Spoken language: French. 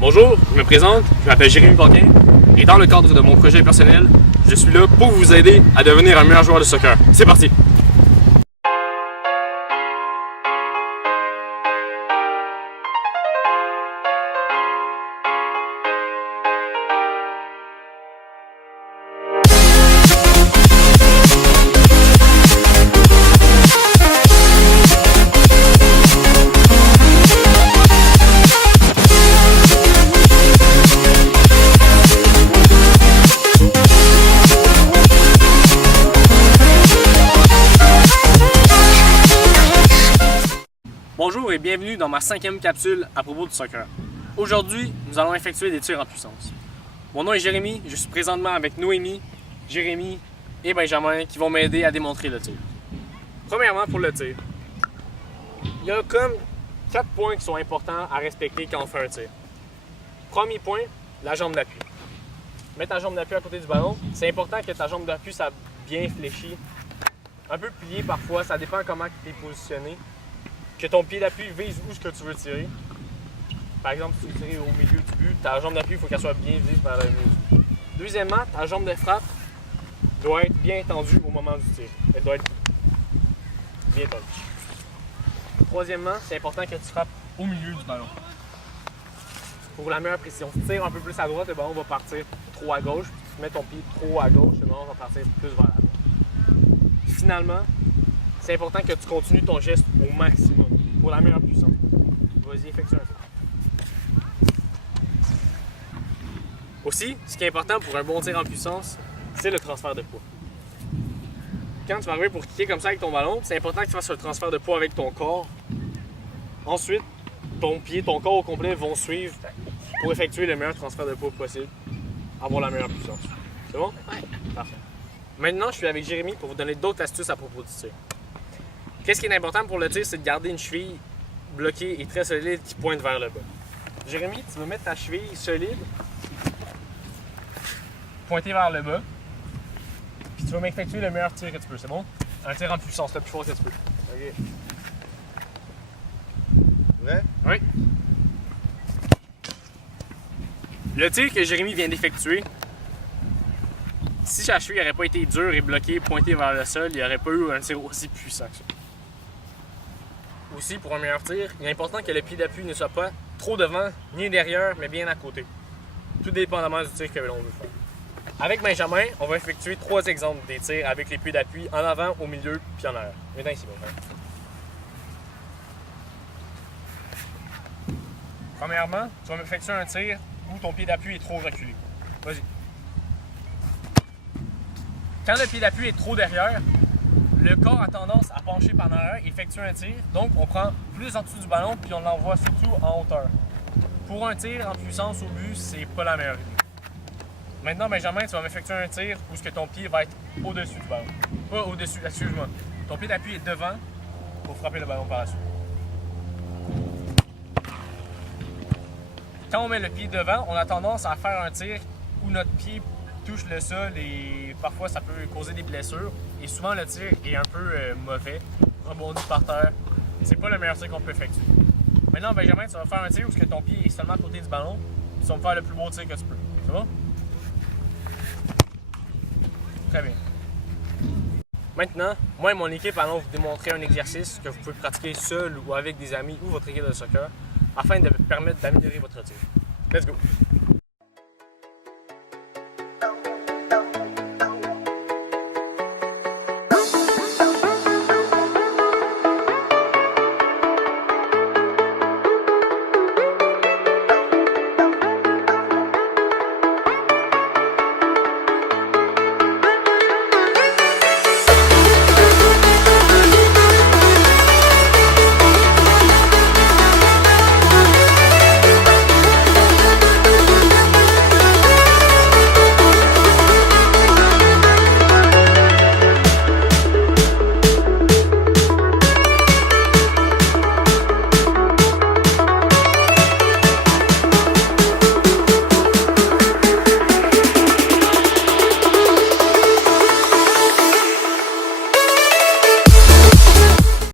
Bonjour, je me présente, je m'appelle Jérémy Paquin et dans le cadre de mon projet personnel, je suis là pour vous aider à devenir un meilleur joueur de soccer. C'est parti! Bonjour et bienvenue dans ma 5e capsule à propos du soccer. Aujourd'hui, nous allons effectuer des tirs en puissance. Mon nom est Jérémy, je suis présentement avec Noémie, Jérémy et Benjamin qui vont m'aider à démontrer le tir. Premièrement, pour le tir, il y a comme 4 points qui sont importants à respecter quand on fait un tir. Premier point, la jambe d'appui. Mets ta jambe d'appui à côté du ballon. C'est important que ta jambe d'appui soit bien fléchie, un peu pliée parfois, ça dépend comment tu es positionné. Que ton pied d'appui vise où ce que tu veux tirer. Par exemple, si tu veux tirer au milieu du but, ta jambe d'appui, il faut qu'elle soit bien visée vers le milieu du but. Deuxièmement, ta jambe de frappe doit être bien tendue au moment du tir. Elle doit être bien tendue. Troisièmement, c'est important que tu frappes au milieu du ballon. Pour la meilleure précision. Si tu tires un peu plus à droite, le ballon va partir trop à gauche. Si tu mets ton pied trop à gauche, le ballon va partir plus vers la droite. Finalement, c'est important que tu continues ton geste au maximum pour la meilleure puissance. Vas-y, effectue un tir. Aussi, ce qui est important pour un bon tir en puissance, c'est le transfert de poids. Quand tu vas arriver pour kicker comme ça avec ton ballon, c'est important que tu fasses le transfert de poids avec ton corps. Ensuite, ton pied, ton corps au complet vont suivre pour effectuer le meilleur transfert de poids possible, avoir la meilleure puissance. C'est bon? Ouais. Parfait. Maintenant, je suis avec Jérémy pour vous donner d'autres astuces à propos du tir. Qu'est-ce qui est important pour le tir, c'est de garder une cheville bloquée et très solide qui pointe vers le bas. Jérémy, tu vas mettre ta cheville solide, pointée vers le bas, puis tu vas m'effectuer le meilleur tir que tu peux, c'est bon? Un tir en puissance, le plus fort que tu peux. Ok. Vrai? Oui. Le tir que Jérémy vient d'effectuer, si sa cheville n'aurait pas été dure et bloquée, pointée vers le sol, il n'y aurait pas eu un tir aussi puissant que ça. Aussi, pour un meilleur tir, il est important que le pied d'appui ne soit pas trop devant ni derrière, mais bien à côté. Tout dépendamment du tir que l'on veut faire. Avec Benjamin, on va effectuer 3 exemples des tirs avec les pieds d'appui en avant, au milieu, puis en arrière. Viens ici, Benjamin. Premièrement, tu vas effectuer un tir où ton pied d'appui est trop reculé. Vas-y. Quand le pied d'appui est trop derrière, le corps a tendance à pencher par arrière et effectuer un tir. Donc, on prend plus en dessous du ballon puis on l'envoie surtout en hauteur. Pour un tir en puissance au but, c'est pas la meilleure idée. Maintenant, Benjamin, tu vas m'effectuer un tir où ce que ton pied va être au-dessus du ballon. Pas au-dessus, excuse-moi. Ton pied d'appui est devant pour frapper le ballon par la suite. Quand on met le pied devant, on a tendance à faire un tir où notre pied touche le sol et parfois ça peut causer des blessures. Et souvent le tir est un peu mauvais, rebondi par terre. C'est pas le meilleur tir qu'on peut effectuer. Maintenant, Benjamin, tu vas faire un tir où ton pied est seulement à côté du ballon. Tu vas me faire le plus beau tir que tu peux. C'est bon? Très bien. Maintenant, moi et mon équipe allons vous démontrer un exercice que vous pouvez pratiquer seul ou avec des amis ou votre équipe de soccer afin de permettre d'améliorer votre tir. Let's go!